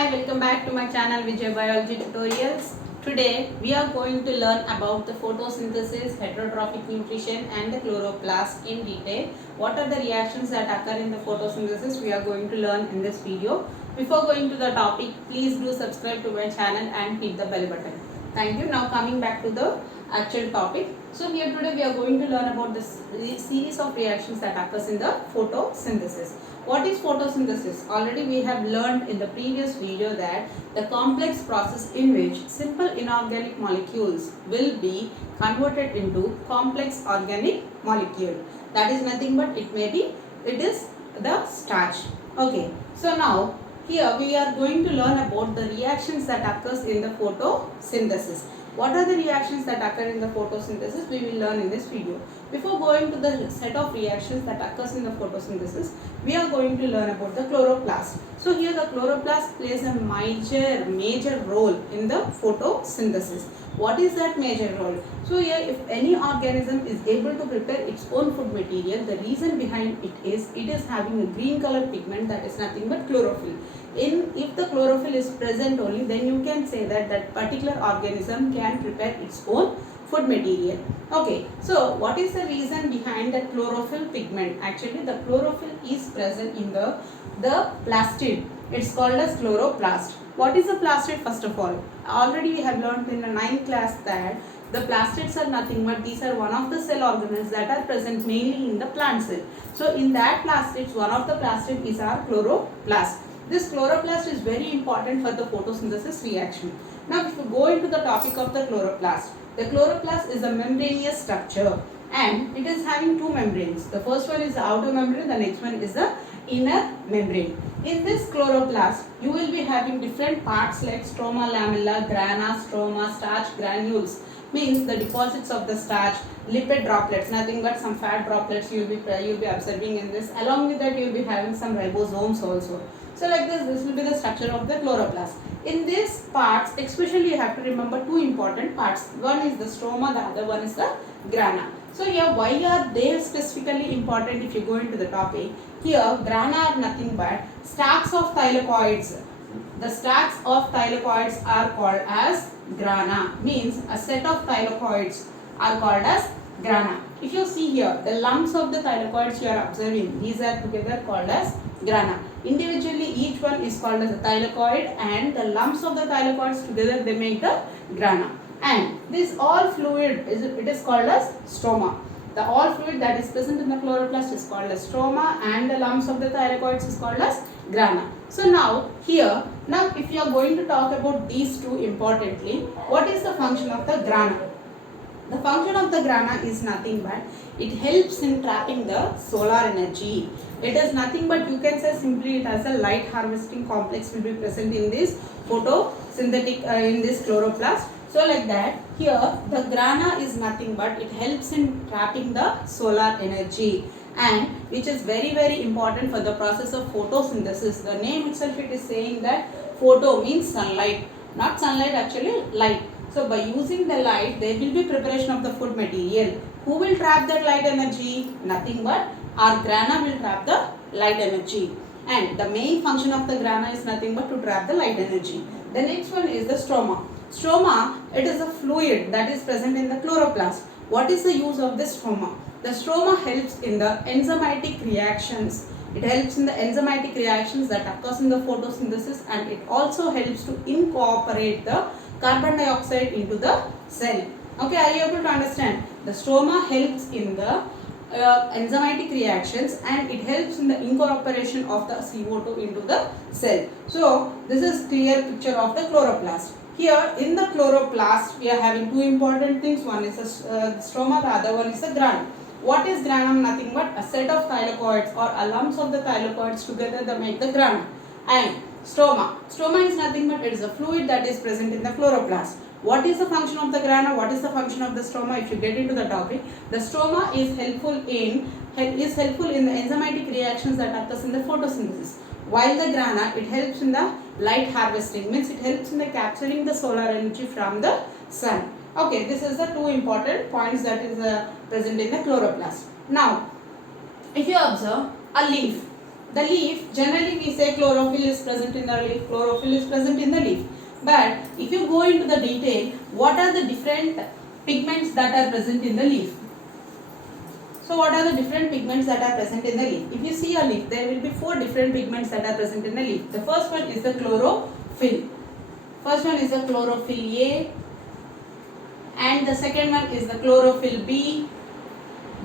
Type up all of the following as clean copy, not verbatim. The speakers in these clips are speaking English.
Hi, welcome back to my channel Vijay Biology Tutorials. Today we are going to learn about the photosynthesis, heterotrophic nutrition and the chloroplast in detail. What are the reactions that occur in the photosynthesis we are going to learn in this video. Before going to the topic, please do subscribe to my channel and hit the bell button. Thank you. Now coming back to the actual topic. So here today we are going to learn about the series of reactions that occurs in the photosynthesis. What is photosynthesis? Already we have learned in the previous video that the complex process in which simple inorganic molecules will be converted into complex organic molecule. That is nothing but it is the starch. Okay. So now here we are going to learn about the reactions that occurs in the photosynthesis. What are the reactions that occur in the photosynthesis? We will learn in this video. Before going to the set of reactions that occurs in the photosynthesis, we are going to learn about the chloroplast. So here the chloroplast plays a major role in the photosynthesis. What is that major role? So here if any organism is able to prepare its own food material, the reason behind it is having a green color pigment, that is nothing but chlorophyll. If the chlorophyll is present only, then you can say that that particular organism can prepare its own food material. Okay, so what is the reason behind the chlorophyll pigment? Actually the chlorophyll is present in the plastid. It's called as chloroplast. What is a plastid? First of all, already we have learned in the 9th class that the plastids are nothing but these are one of the cell organelles that are present mainly in the plant cell. So in that plastids, one of the plastid is our chloroplast. This chloroplast is very important for the photosynthesis reaction. Now if you go into the topic of the chloroplast is a membranous structure and it is having two membranes. The first one is the outer membrane, the next one is the inner membrane. In this chloroplast, you will be having different parts like stroma, lamella, grana, stroma, starch granules. Means the deposits of the starch, lipid droplets, nothing but some fat droplets you will be observing in this. Along with that, you will be having some ribosomes also. So like this will be the structure of the chloroplast. In these parts, especially you have to remember two important parts. One is the stroma, the other one is the grana. So here, why are they specifically important if you go into the topic? Here, grana are nothing but stalks of thylakoids. The stalks of thylakoids are called as grana. Means a set of thylakoids are called as grana. If you see here, the lumps of the thylakoids you are observing, these are together called as grana. Individually, each one is called as a thylakoid and the lumps of the thylakoids together they make the grana. And this all fluid it is called as stroma. The all fluid that is present in the chloroplast is called as stroma and the lumps of the thylakoids is called as grana. So now here, if you are going to talk about these two importantly, what is the function of the grana? The function of the grana is nothing but it helps in trapping the solar energy. It is nothing but you can say simply it has a light harvesting complex will be present in this photosynthetic in this chloroplast. So like that here the grana is nothing but it helps in trapping the solar energy and which is very important for the process of photosynthesis. The name itself it is saying that photo means sunlight, not sunlight actually light. So by using the light, there will be preparation of the food material. Who will trap that light energy? Nothing but our grana will trap the light energy. And the main function of the grana is nothing but to trap the light energy. The next one is the stroma. Stroma, it is a fluid that is present in the chloroplast. What is the use of this stroma? The stroma helps in the enzymatic reactions. It helps in the enzymatic reactions that occurs in the photosynthesis and it also helps to incorporate the carbon dioxide into the cell. Okay, are you able to understand? The stroma helps in the enzymatic reactions and it helps in the incorporation of the CO2 into the cell. So, this is clear picture of the chloroplast. Here in the chloroplast, we are having two important things. One is the stroma, the other one is the grana. What is grana? Nothing but a set of thylakoids or a lumps of the thylakoids together that make the grana. And stroma. Stroma is nothing but it is a fluid that is present in the chloroplast. What is the function of the grana? What is the function of the stroma? If you get into the topic, the stroma is helpful in the enzymatic reactions that occurs in the photosynthesis. While the grana, it helps in the light harvesting, means it helps in the capturing the solar energy from the sun. Okay, this is the two important points that is present in the chloroplast. Now, if you observe a leaf, The leaf, generally we say chlorophyll is present in the leaf, chlorophyll is present in the leaf. But if you go into the detail, what are the different pigments that are present in the leaf? So what are the different pigments that are present in the leaf? If you see a leaf, there will be 4 different pigments that are present in the leaf. The first one is the chlorophyll. First one is the chlorophyll A, and the second one is the chlorophyll B.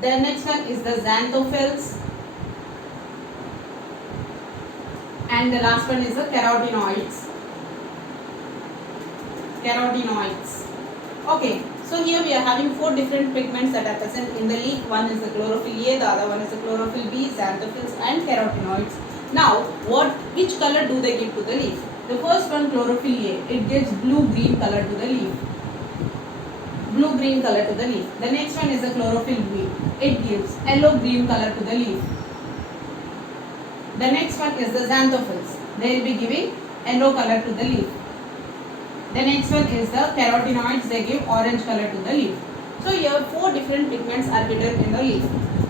The next one is the xanthophylls, and the last one is the carotenoids. Okay, so here we are having 4 different pigments that are present in the leaf. One is the chlorophyll A, the other one is the chlorophyll B, xanthophylls and carotenoids. Now, which color do they give to the leaf? The first one, chlorophyll A, it gives blue-green color to the leaf. Blue-green color to the leaf. The next one is the chlorophyll B. It gives yellow-green color to the leaf. The next one is the xanthophylls. They will be giving yellow color to the leaf. The next one is the carotenoids. They give orange color to the leaf. So here 4 different pigments are hidden in the leaf.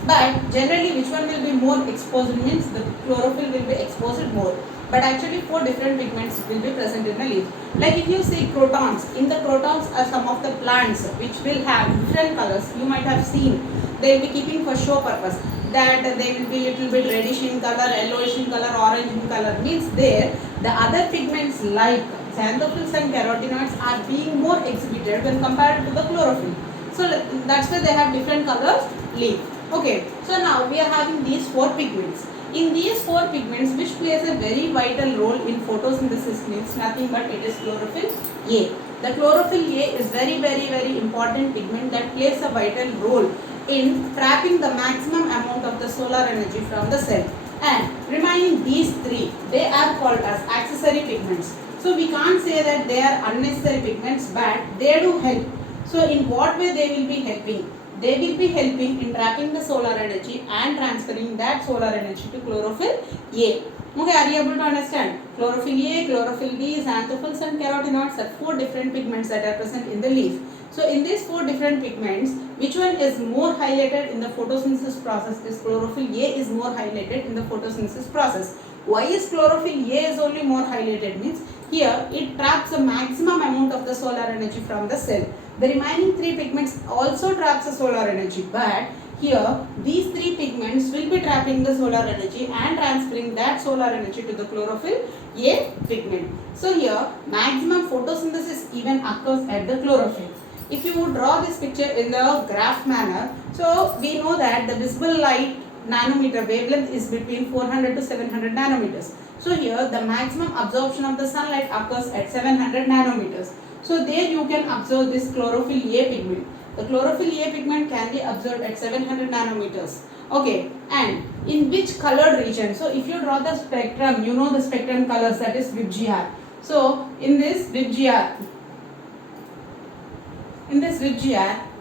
But generally which one will be more exposed means the chlorophyll will be exposed more. But actually 4 different pigments will be present in the leaf. Like if you see crotons, in the crotons are some of the plants which will have different colors. You might have seen they will be keeping for show purpose. That they will be little bit reddish in color, yellowish in color, orange in color. Means there the other pigments like xanthophylls and carotenoids are being more exhibited when compared to the chlorophyll. So that's why they have different colors leaf. Okay, so now we are having these 4 pigments. In these 4 pigments, which plays a very vital role in photosynthesis means nothing but it is chlorophyll A. The chlorophyll A is very important pigment that plays a vital role in trapping the maximum amount of the solar energy from the cell. And remaining these 3, they are called as accessory pigments. So we can't say that they are unnecessary pigments, but they do help. So in what way they will be helping? They will be helping in trapping the solar energy and transferring that solar energy to chlorophyll A. Okay, are you able to understand? Chlorophyll A, chlorophyll B, xanthophylls and carotenoids are 4 different pigments that are present in the leaf. So in these 4 different pigments, which one is more highlighted in the photosynthesis process is chlorophyll A is more highlighted in the photosynthesis process. Why is chlorophyll A is only more highlighted means here it traps a maximum amount of the solar energy from the cell. The remaining 3 pigments also traps the solar energy, but here these 3 pigments will be trapping the solar energy and transferring that solar energy to the chlorophyll A pigment. So here maximum photosynthesis even occurs at the chlorophyll. If you draw this picture in the graph manner, so we know that the visible light nanometer wavelength is between 400 to 700 nanometers. So here the maximum absorption of the sunlight occurs at 700 nanometers. So there you can observe this chlorophyll A pigment. The chlorophyll A pigment can be observed at 700 nanometers. Okay, and in which colored region? So if you draw the spectrum, you know the spectrum colors, that is VIBGYOR. So in this VIBGYOR,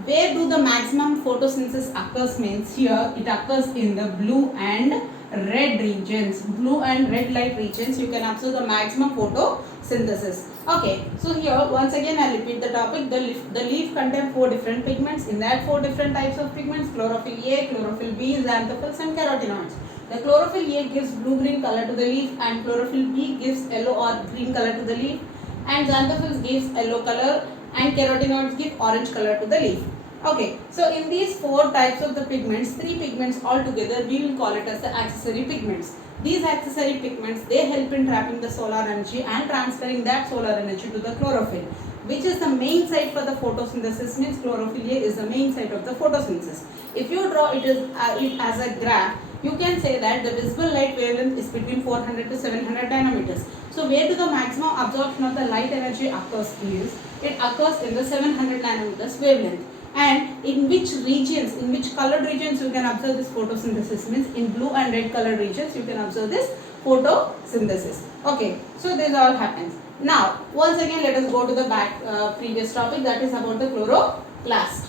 where do the maximum photosynthesis occurs means here it occurs in the blue and red regions. Blue and red light regions you can observe the maximum photosynthesis. Okay, so here once again I repeat the topic. The leaf contains 4 different pigments. In that 4 different types of pigments, chlorophyll A, chlorophyll B, xanthophylls and carotenoids. The chlorophyll A gives blue-green color to the leaf and chlorophyll B gives yellow or green color to the leaf and xanthophylls gives yellow color and carotenoids give orange color to the leaf. Okay, so in these 4 types of the pigments, 3 pigments altogether, we will call it as the accessory pigments. These accessory pigments, they help in trapping the solar energy and transferring that solar energy to the chlorophyll, which is the main site for the photosynthesis. Means chlorophyll A is the main site of the photosynthesis. If you draw it as a graph, you can say that the visible light wavelength is between 400 to 700 nanometers. So where do the maximum absorption of the light energy occurs is, it occurs in the 700 nanometers wavelength. And in which regions, in which colored regions you can observe this photosynthesis means in blue and red colored regions you can observe this photosynthesis. Okay, so this all happens. Now once again let us go to the previous topic, that is about the chloroplast.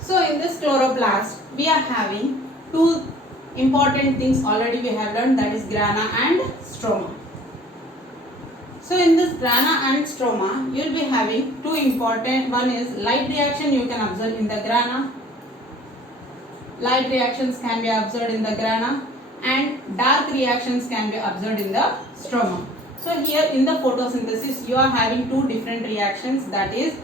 So in this chloroplast we are having 2 important things already we have learned, that is grana and stroma. So in this grana and stroma, you will be having 2 important, one is light reaction you can observe in the grana. light reactions can be observed in the grana, and dark reactions can be observed in the stroma. So here in the photosynthesis you are having two different reactions, that is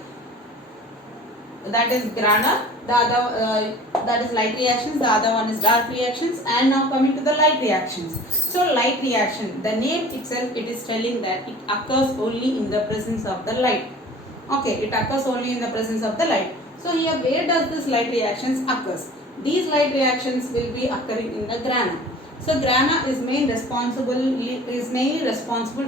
grana, the other that is light reactions, the other one is dark reactions. And now coming to the light reactions. So light reaction, the name itself it is telling that it occurs only in the presence of the light. Okay, it occurs only in the presence of the light. So here where does this light reactions occurs? These light reactions will be occurring in the grana. So grana is mainly responsible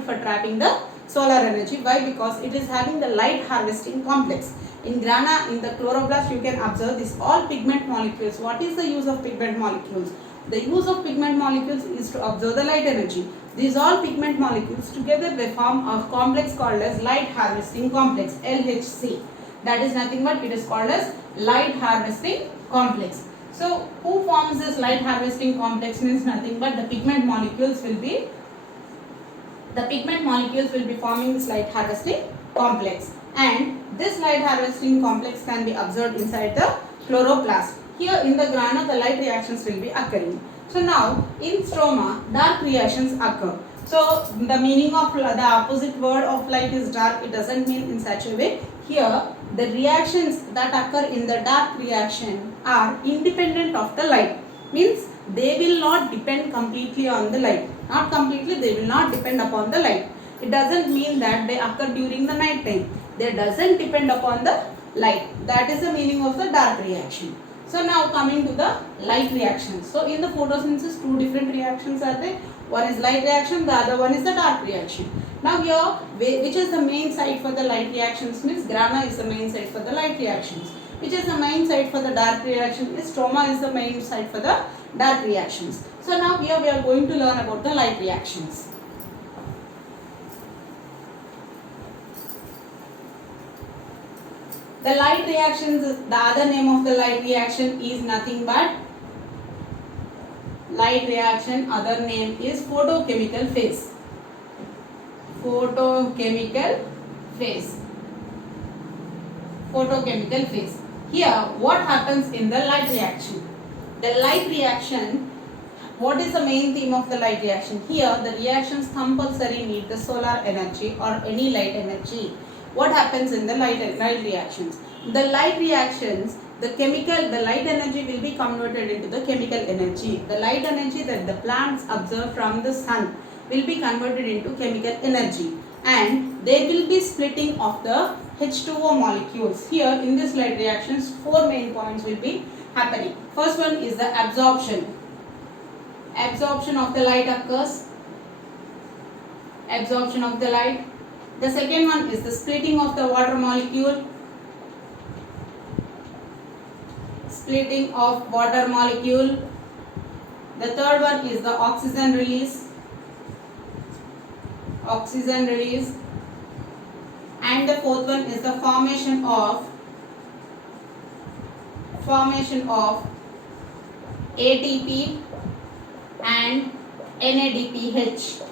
for trapping the solar energy. Why? Because it is having the light harvesting complex. In grana, in the chloroplast, you can observe this all pigment molecules. What is the use of pigment molecules? The use of pigment molecules is to absorb the light energy. These all pigment molecules together they form a complex called as light harvesting complex, LHC. That is nothing but it is called as light harvesting complex. So who forms this light harvesting complex means nothing but the pigment molecules will be forming this light harvesting complex, and this light harvesting complex can be observed inside the chloroplast. Here in the grana the light reactions will be occurring. So now in stroma dark reactions occur. So the meaning of the opposite word of light is dark, it doesn't mean in such a way. Here the reactions that occur in the dark reaction are independent of the light, means they will not depend completely on the light. Not completely, they will not depend upon the light. It doesn't mean that they occur during the night time. They doesn't depend upon the light. That is the meaning of the dark reaction. So now coming to the light reactions. So in the photosynthesis two different reactions are there. One is light reaction, the other one is the dark reaction. Now here which is the main site for the light reactions means grana is the main site for the light reactions. Which is the main site for the dark reaction is stroma is the main site for the dark reactions. So now here we are going to learn about the light reactions. The light reactions, the other name of the light reaction is nothing but light reaction, other name is photochemical phase. Photochemical phase. Photochemical phase. Here what happens in the light reaction? The light reaction, what is the main theme of the light reaction? Here the reactions compulsory need the solar energy or any light energy. What happens in the light reactions? The light reactions, the light energy will be converted into the chemical energy. The light energy that the plants observe from the sun will be converted into chemical energy, and there will be splitting of the H2O molecules. Here in this light reactions, four main points will be happening. First one is the absorption. Absorption of the light occurs. Absorption of the light. The second one is the splitting of the water molecule. Splitting of water molecule. The third one is the oxygen release. Oxygen release. And the fourth one is the formation of ATP and NADPH.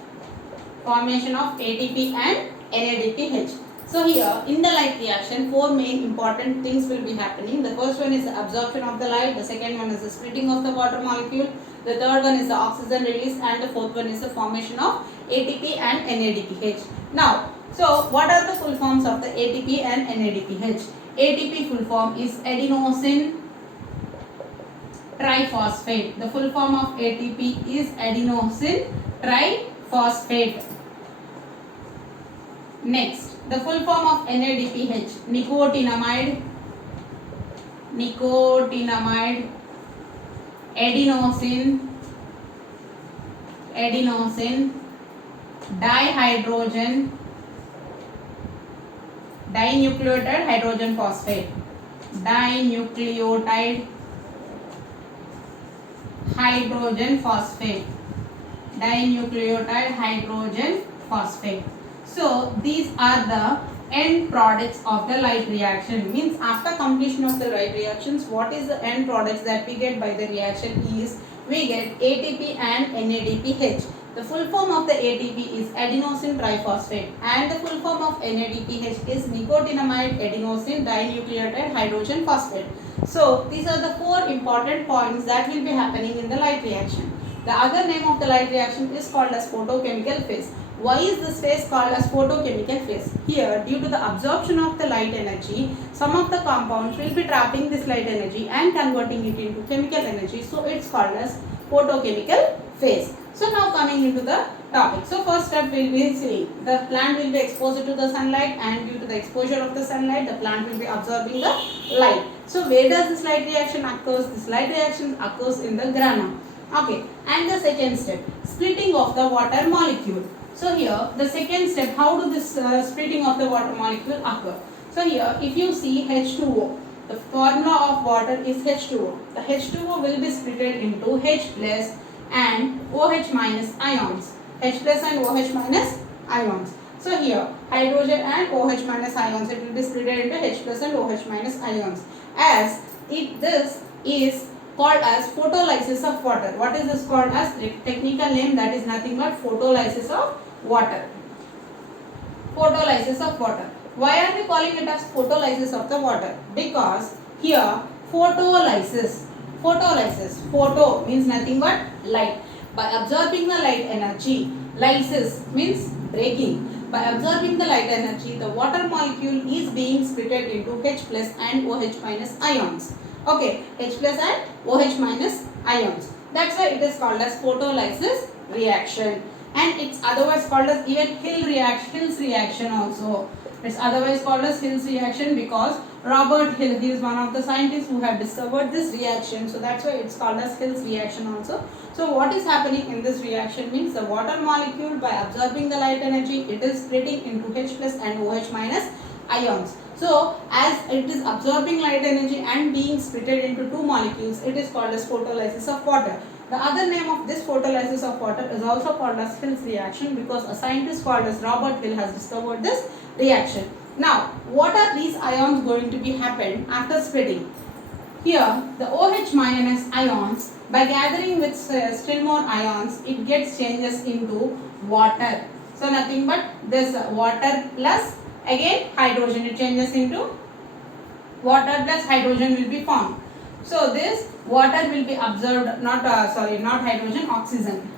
Formation of ATP and NADPH. So here in the light reaction, four main important things will be happening. The first one is the absorption of the light, the second one is the splitting of the water molecule, the third one is the oxygen release, and the fourth one is the formation of ATP and NADPH. Now, so what are the full forms of the ATP and NADPH? ATP full form is adenosine triphosphate. The full form of ATP is adenosine triphosphate. Next, the full form of NADPH, nicotinamide, adenosine, dinucleotide hydrogen phosphate, dinucleotide hydrogen phosphate. So these are the end products of the light reaction. Means after completion of the light reactions, what is the end products that we get by the reaction is we get ATP and NADPH. The full form of the ATP is adenosine triphosphate and the full form of NADPH is nicotinamide adenosine dinucleotide hydrogen phosphate. So these are the four important points that will be happening in the light reaction. The other name of the light reaction is called as photochemical phase. Why is this phase called as photochemical phase? Here, due to the absorption of the light energy, some of the compounds will be trapping this light energy and converting it into chemical energy. So it's called as photochemical phase. So now coming into the topic. So first step will be seeing the plant will be exposed to the sunlight, and due to the exposure of the sunlight, the plant will be absorbing the light. So where does this light reaction occurs? This light reaction occurs in the grana. Okay, and the second step, splitting of the water molecule. So here the second step, how do this splitting of the water molecule occur? So here if you see H2O, the formula of water is H2O. The H2O will be split into H plus and OH minus ions. H plus and OH minus ions. So here hydrogen and OH minus ions, it will be split into H plus and OH minus ions. As this is called as photolysis of water. What is this called as? Technical name, that is nothing but photolysis of water. Photolysis of water. Why are we calling it as photolysis of the water? Because here photolysis, photo means nothing but light. By absorbing the light energy, lysis means breaking. By absorbing the light energy, the water molecule is being split into H plus and OH minus ions. Okay, H plus and OH minus ions. That's why it is called as photolysis reaction. And it's otherwise called as even Hill's reaction also. It's otherwise called as Hill's reaction because Robert Hill, he is one of the scientists who have discovered this reaction. So that's why it's called as Hill's reaction also. So what is happening in this reaction means the water molecule, by absorbing the light energy, it is splitting into H plus and OH minus ions. So as it is absorbing light energy and being split into two molecules, it is called as photolysis of water. The other name of this photolysis of water is also called as Hill's reaction because a scientist called as Robert Hill has discovered this reaction. Now, what are these ions going to be happen after splitting? Here, the OH minus ions, by gathering with still more ions, it gets changes into water. So nothing but this water plus again hydrogen, it changes into water plus hydrogen will be formed. So this water will be absorbed, not hydrogen, oxygen.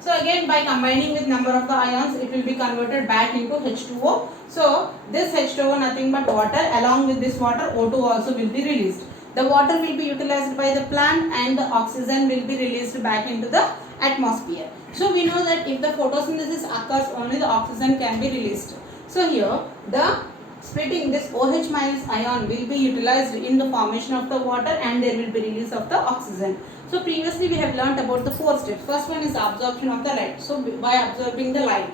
So again by combining with number of the ions, it will be converted back into H2O. So this H2O nothing but water, along with this water O2 also will be released. The water will be utilized by the plant and the oxygen will be released back into the atmosphere. So we know that if the photosynthesis occurs, only the oxygen can be released. So here the splitting this OH minus ion will be utilized in the formation of the water and there will be release of the oxygen. So previously we have learnt about the four steps. First one is the absorption of the light. So by absorbing the light,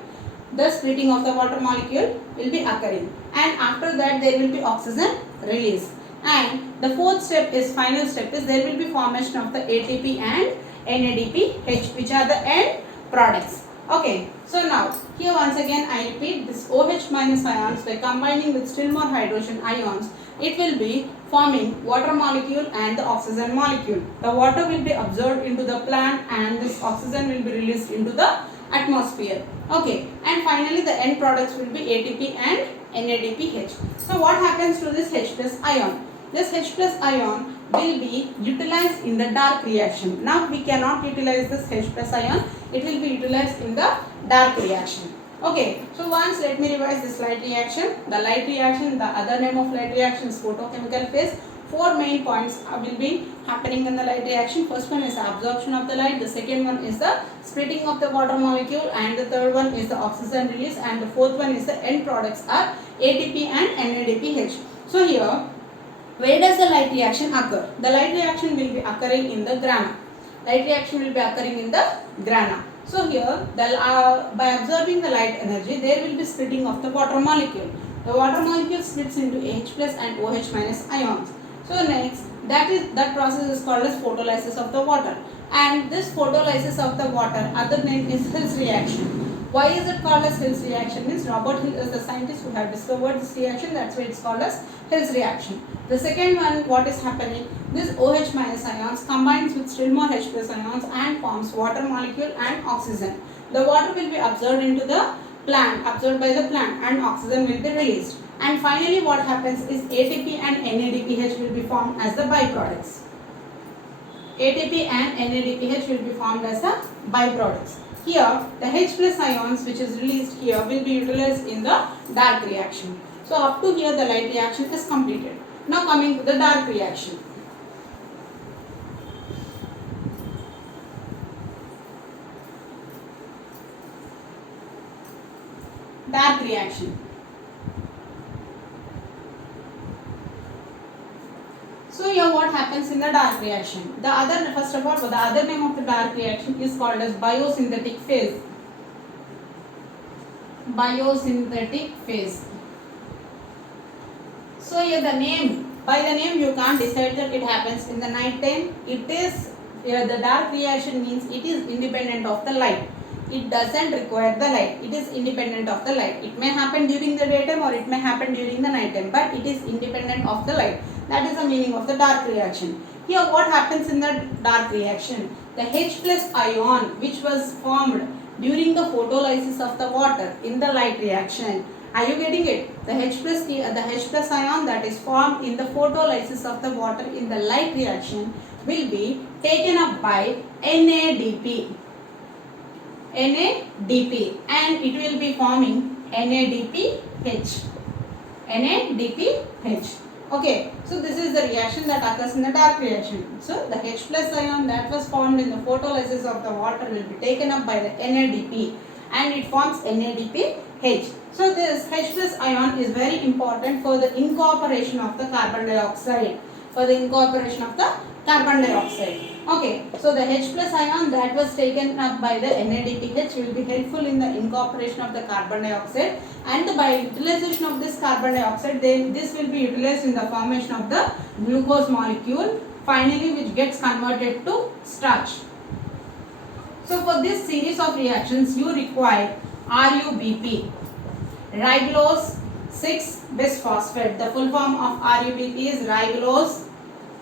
the splitting of the water molecule will be occurring, and after that there will be oxygen release. And the fourth step is final step is there will be formation of the ATP and NADPH, which are the end products. Okay, so now here once again I repeat, this OH minus ions by combining with still more hydrogen ions, it will be forming water molecule and the oxygen molecule. The water will be absorbed into the plant and this oxygen will be released into the atmosphere. Okay, and finally the end products will be ATP and NADPH. So what happens to this H plus ion? This H plus ion will be utilized in the dark reaction. Now we cannot utilize this H plus ion, it will be utilized in the dark reaction. Okay, so once let me revise this light reaction. The light reaction, the other name of light reaction is photochemical phase. Four main points will be happening in the light reaction. First one is the absorption of the light, the second one is the splitting of the water molecule, and the third one is the oxygen release, and the fourth one is the end products are ATP and NADPH. So here, where does the light reaction occur? The light reaction will be occurring in the grana. Light reaction will be occurring in the grana. So here, by absorbing the light energy, there will be splitting of the water molecule. The water molecule splits into H plus and OH minus ions. So next, that process is called as photolysis of the water. And this photolysis of the water, other name is Hill's reaction. Why is it called as Hill's reaction? Means Robert Hill is the scientist who have discovered this reaction. That's why it's called as Hill's reaction. The second one, what is happening? This OH minus ions combines with still more H plus ions and forms water molecule and oxygen. The water will be absorbed into the plant, absorbed by the plant, and oxygen will be released. and finally what happens is ATP and NADPH will be formed as the byproducts. ATP and NADPH will be formed as the byproducts. Here the H plus ions which is released here will be utilized in the dark reaction. So up to here the light reaction is completed. Now coming to the dark reaction. Dark reaction. So here what happens in the dark reaction? First of all, the other name of the dark reaction is called as biosynthetic phase. Biosynthetic phase. So here by the name you can't decide that it happens in the night time. It is the dark reaction means it is independent of the light. It doesn't require the light. It is independent of the light. It may happen during the daytime or it may happen during the night time, but it is independent of the light. That is the meaning of the dark reaction. Here what happens in the dark reaction? The H plus ion which was formed during the photolysis of the water in the light reaction. Are you getting it? The H plus ion that is formed in the photolysis of the water in the light reaction will be taken up by NADP. NADP, and it will be forming NADPH. NADPH. Okay, so this is the reaction that occurs in the dark reaction. So the H plus ion that was formed in the photolysis of the water will be taken up by the NADP and it forms NADPH. So this H plus ion is very important for the incorporation of the carbon dioxide. Okay, so the H plus ion that was taken up by the NADPH will be helpful in the incorporation of the carbon dioxide, and by utilization of this carbon dioxide, then this will be utilized in the formation of the glucose molecule, finally which gets converted to starch. So for this series of reactions you require RUBP, ribulose 6-bisphosphate. The full form of RUBP is ribulose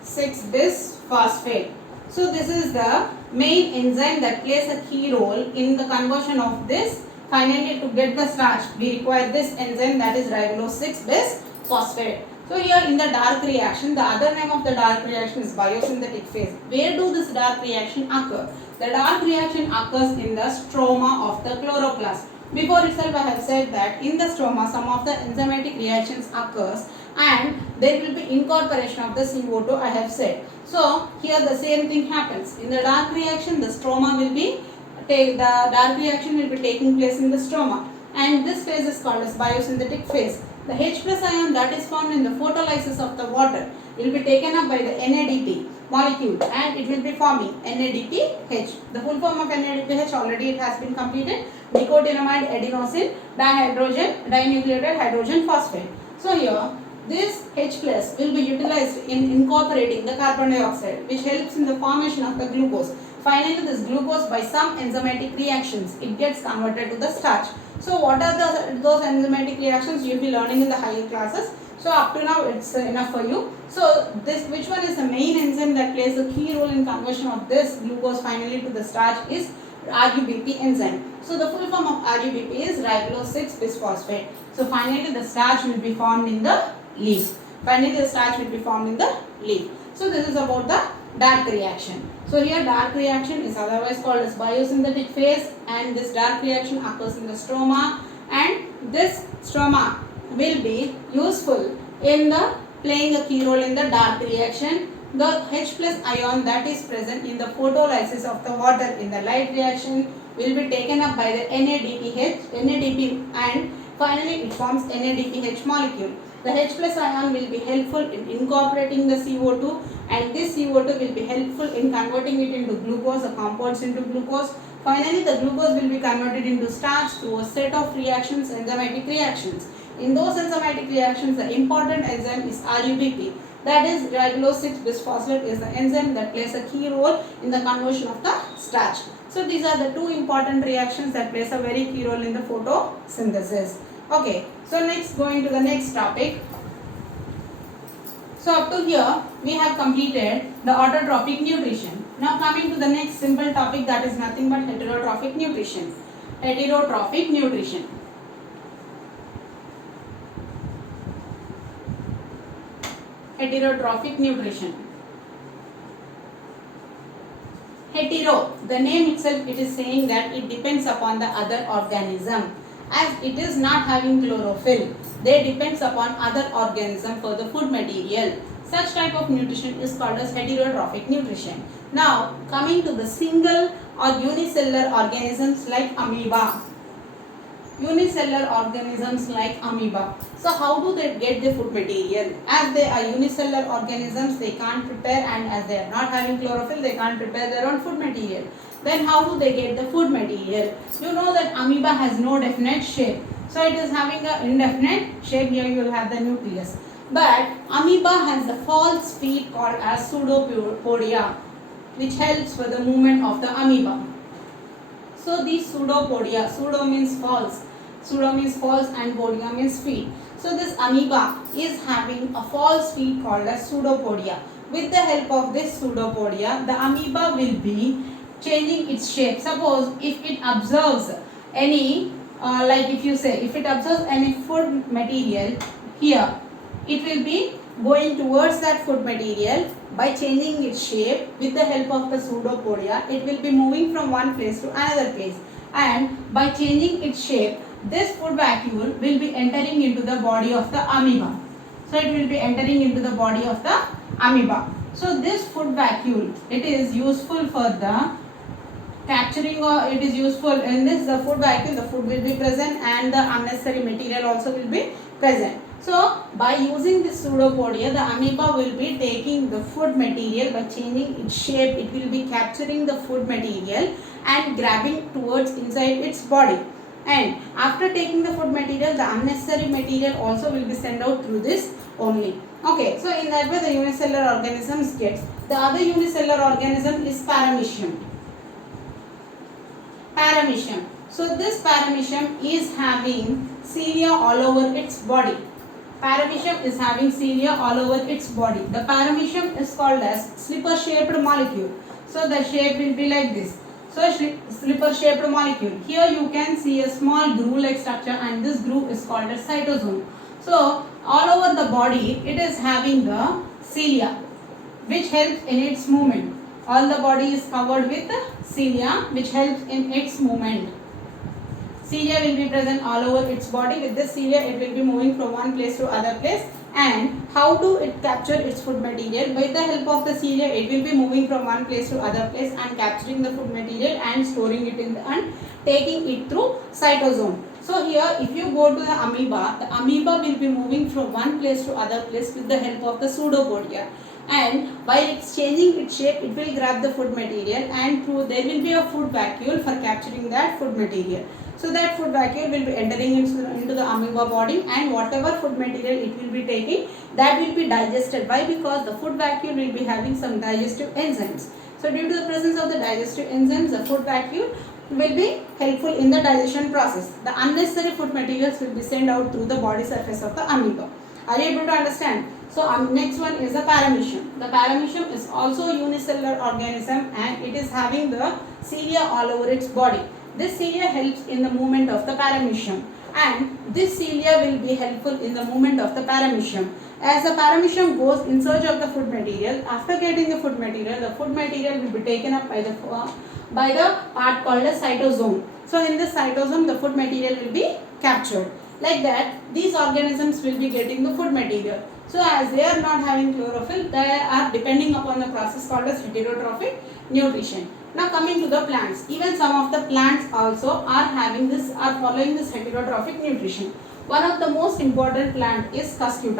6-bisphosphate. So this is the main enzyme that plays a key role in the conversion of this. Finally, to get the starch, we require this enzyme, that is ribulose 6-bisphosphate. So here in the dark reaction, the other name of the dark reaction is biosynthetic phase. Where do this dark reaction occur? The dark reaction occurs in the stroma of the chloroplast. Before itself I have said that in the stroma some of the enzymatic reactions occurs and there will be incorporation of the CO2, I have said. So here the same thing happens. In the dark reaction the stroma will be taking place in the stroma, and this phase is called as biosynthetic phase. The H plus ion that is formed in the photolysis of the water will be taken up by the NADP molecule and it will be forming NADPH. The full form of NADPH already it has been completed. Nicotinamide adenosine dihydrogen dinucleotide hydrogen phosphate. So here this H plus will be utilized in incorporating the carbon dioxide, which helps in the formation of the glucose. Finally, this glucose by some enzymatic reactions it gets converted to the starch. So what are those enzymatic reactions you will be learning in the higher classes. So up to now it's enough for you. So which one is the main enzyme that plays a key role in conversion of this glucose finally to the starch is RUBP enzyme. So the full form of RUBP is ribulose 6-bisphosphate. So finally the starch will be formed in the leaf. So this is about the dark reaction. So here dark reaction is otherwise called as biosynthetic phase, and this dark reaction occurs in the stroma, and this stroma will be useful in the playing a key role in the dark reaction. The H plus ion that is present in the photolysis of the water in the light reaction will be taken up by the NADP, and finally it forms NADPH molecule. The H plus ion will be helpful in incorporating the CO2, and this CO2 will be helpful in converting it into glucose, the compounds into glucose. Finally, the glucose will be converted into starch through a set of reactions, enzymatic reactions. In those enzymatic reactions, the important enzyme is RUBP. That is ribulose 6-bisphosphate is the enzyme that plays a key role in the conversion of the starch. So these are the two important reactions that plays a very key role in the photosynthesis. Okay, so next going to the next topic. So up to here we have completed the autotrophic nutrition. Now coming to the next simple topic, that is nothing but heterotrophic nutrition. Heterotrophic nutrition. Hetero, the name itself it is saying that it depends upon the other organism. As it is not having chlorophyll, they depends upon other organism for the food material. Such type of nutrition is called as heterotrophic nutrition. Now coming to the single or unicellular organisms like amoeba. Unicellular organisms like amoeba. So how do they get the food material? As they are unicellular organisms, they can't prepare, and as they are not having chlorophyll, they can't prepare their own food material. Then how do they get the food material? You know that amoeba has no definite shape. So it is having an indefinite shape. Here you will have the nucleus. But amoeba has a false feet called as pseudopodia, which helps for the movement of the amoeba. So these pseudopodia, pseudo means false, and podia means feet. So this amoeba is having a false feet called as pseudopodia. With the help of this pseudopodia, the amoeba will be changing its shape. Suppose if it observes any, like if you say, if it observes any food material here, it will be going towards that food material. By changing its shape with the help of the pseudopodia, it will be moving from one place to another place, and by changing its shape, this food vacuole will be entering into the body of the amoeba. So it will be entering into the body of the amoeba. So this food vacuole, it is useful for the capturing, or it is useful in this the food vacuole, the food will be present and the unnecessary material also will be present. So by using this pseudopodia, the amoeba will be taking the food material. By changing its shape, it will be capturing the food material and grabbing towards inside its body. And after taking the food material, the unnecessary material also will be sent out through this only. Okay, so in that way the unicellular organisms gets. The other unicellular organism is paramecium. Paramecium. So this paramecium is having cilia all over its body. Paramecium is having cilia all over its body. The paramecium is called as slipper shaped molecule. So the shape will be like this. So slipper shaped molecule. Here you can see a small groove like structure, and this groove is called as cytosome. So all over the body it is having the cilia, which helps in its movement. All the body is covered with cilia, which helps in its movement. Cilia will be present all over its body. With this cilia, it will be moving from one place to other place. And how do it capture its food material? By the help of the cilia, it will be moving from one place to other place and capturing the food material and storing it in the, and taking it through cytosome. So here, if you go to the amoeba will be moving from one place to other place with the help of the pseudopodia. And while it's changing its shape, it will grab the food material, and through there will be a food vacuole for capturing that food material. So that food vacuole will be entering into the amoeba body, and whatever food material it will be taking, that will be digested. Why? Because the food vacuole will be having some digestive enzymes. So due to the presence of the digestive enzymes, the food vacuole will be helpful in the digestion process. The unnecessary food materials will be sent out through the body surface of the amoeba. Are you able to understand? So next one is the paramecium. The paramecium is also a unicellular organism, and it is having the cilia all over its body. This cilia helps in the movement of the paramecium, and this cilia will be helpful in the movement of the paramecium. As the paramecium goes in search of the food material, after getting the food material will be taken up by the part called as cytosome. So in this cytosome, the food material will be captured. Like that, these organisms will be getting the food material. So as they are not having chlorophyll, they are depending upon the process called as heterotrophic nutrition. Now coming to the plants, even some of the plants also are following this heterotrophic nutrition. One of the most important plant is Cuscuta.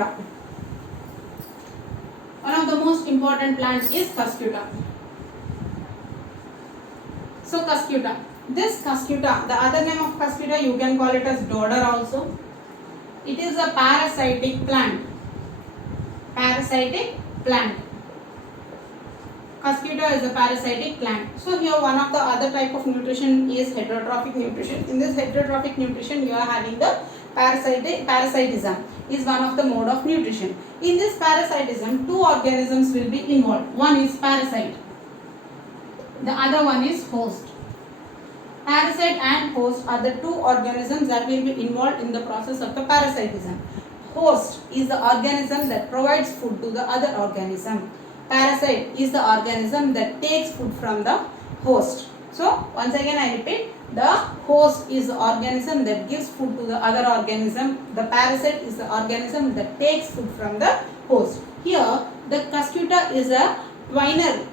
So Cuscuta. This Cuscuta, the other name of Cuscuta, you can call it as dodder also. It is a parasitic plant. Cuscuta is a parasitic plant. So here one of the other type of nutrition is heterotrophic nutrition. In this heterotrophic nutrition, you are having the parasitism is one of the mode of nutrition. In this parasitism, two organisms will be involved. One is parasite. The other one is host. Parasite and host are the two organisms that will be involved in the process of the parasitism. Host is the organism that provides food to the other organism. Parasite is the organism that takes food from the host. So once again I repeat, the host is the organism that gives food to the other organism. The parasite is the organism that takes food from the host. Here the Cuscuta is a twiner.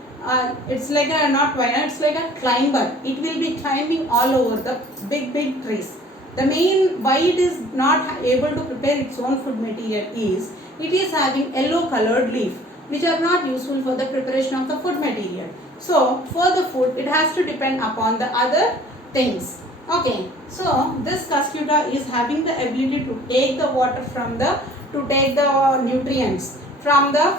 It's like a not twiner, it's like a climber. It will be climbing all over the big trees. The main why it is not able to prepare its own food material is it is having yellow colored leaf which are not useful for the preparation of the food material. So for the food it has to depend upon the other things. Okay, so this Cuscuta is having the ability to take the water from the to take the nutrients from the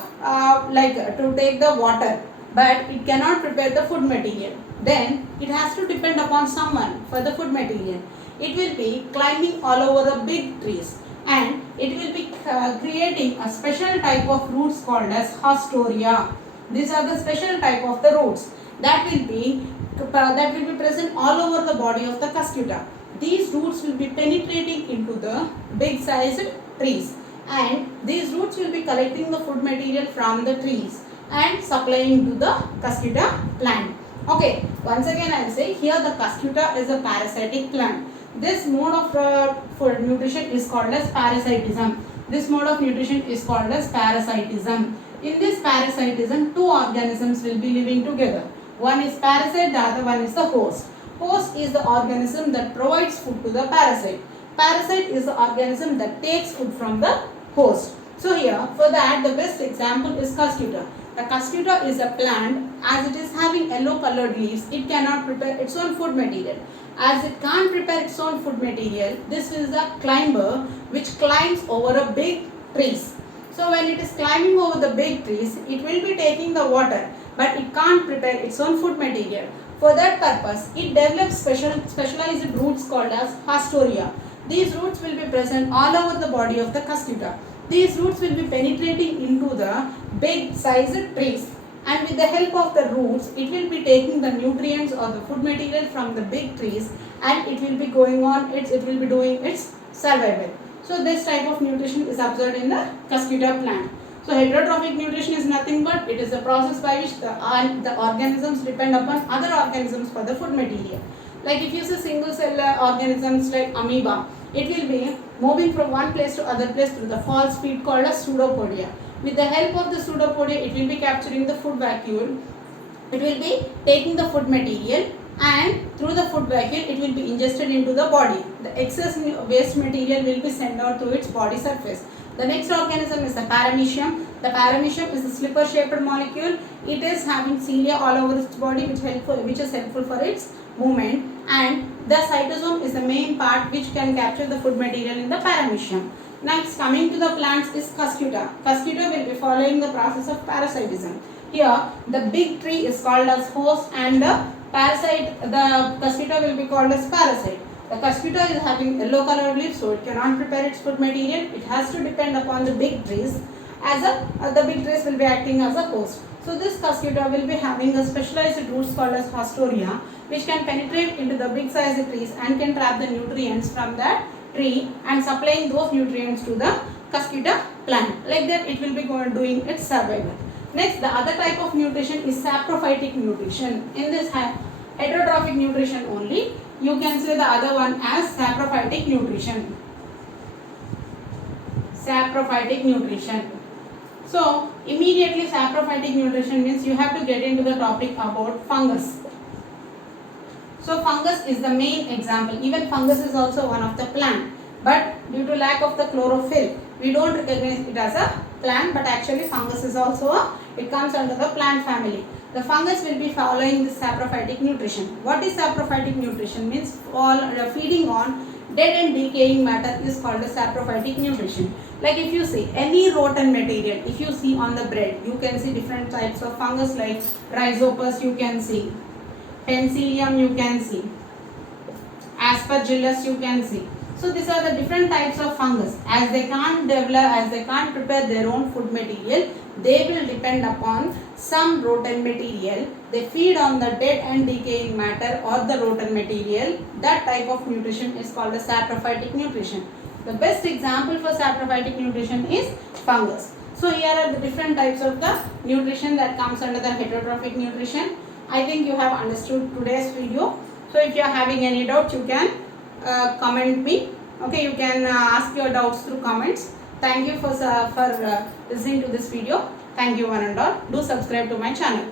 to take the water, but it cannot prepare the food material. Then it has to depend upon someone for the food material. It will be climbing all over the big trees and it will be creating a special type of roots called as Hastoria. These are the special type of the roots that will be present all over the body of the Cuscuta. These roots will be penetrating into the big sized trees and these roots will be collecting the food material from the trees and supplying to the Cuscuta plant. Okay, once again I will say here the Cuscuta is a parasitic plant. This mode of food nutrition is called as parasitism. This mode of nutrition is called as parasitism. In this parasitism, two organisms will be living together. One is parasite, the other one is the host. Host is the organism that provides food to the parasite. Parasite is the organism that takes food from the host. So here, for that, the best example is Cuscuta. The Cuscuta is a plant, as it is having yellow colored leaves, it cannot prepare its own food material. As it can't prepare its own food material, this is a climber which climbs over a big trees. So when it is climbing over the big trees, it will be taking the water, but it can't prepare its own food material. For that purpose, it develops specialized roots called as Hastoria. These roots will be present all over the body of the Cuscuta. These roots will be penetrating into the big sized trees, and with the help of the roots it will be taking the nutrients or the food material from the big trees and it will be going on it will be doing its survival. So this type of nutrition is observed in the Cuscuta plant. So heterotrophic nutrition is nothing but it is a process by which the organisms depend upon other organisms for the food material. Like if you see single cell organisms like amoeba, it will be moving from one place to other place through the false feed called as pseudopodia. With the help of the pseudopodia, it will be capturing the food vacuole. It will be taking the food material and through the food vacuole, it will be ingested into the body. The excess waste material will be sent out to its body surface. The next organism is the paramecium. The paramecium is a slipper-shaped molecule. It is having cilia all over its body, which is helpful for its movement. And the cytosome is the main part which can capture the food material in the paramecium. Next, coming to the plants is Cuscuta. Cuscuta will be following the process of parasitism. Here, the big tree is called as host and the Cuscuta will be called as parasite. The Cuscuta is having yellow colored leaves, so it cannot prepare its food material. It has to depend upon the big trees. The big trees will be acting as a host. So this Cuscuta will be having a specialized roots called as Hastoria, which can penetrate into the big sized trees and can trap the nutrients from that tree and supplying those nutrients to the Cuscuta plant. Like that it will be doing its survival. Next, the other type of nutrition is saprophytic nutrition. In this heterotrophic nutrition only, you can say the other one as saprophytic nutrition. Saprophytic nutrition. So immediately saprophytic nutrition means you have to get into the topic about fungus. So fungus is the main example. Even fungus is also one of the plant, but due to lack of the chlorophyll, we don't recognize it as a plant, but actually fungus is also it comes under the plant family. The fungus will be following this saprophytic nutrition. What is saprophytic nutrition? Means feeding on dead and decaying matter is called as saprophytic nutrition. Like if you see any rotten material, if you see on the bread, you can see different types of fungus like Rhizopus you can see, Penicillium you can see, Aspergillus you can see. So these are the different types of fungus. As they can't develop, as they can't prepare their own food material, they will depend upon some rotten material. They feed on the dead and decaying matter or the rotten material. That type of nutrition is called a saprophytic nutrition. The best example for saprophytic nutrition is fungus. So here are the different types of the nutrition that comes under the heterotrophic nutrition. I think you have understood today's video. So if you are having any doubt, you can comment me. Okay, you can ask your doubts through comments. Thank you for listening to this video. Thank you one and all. Do subscribe to my channel.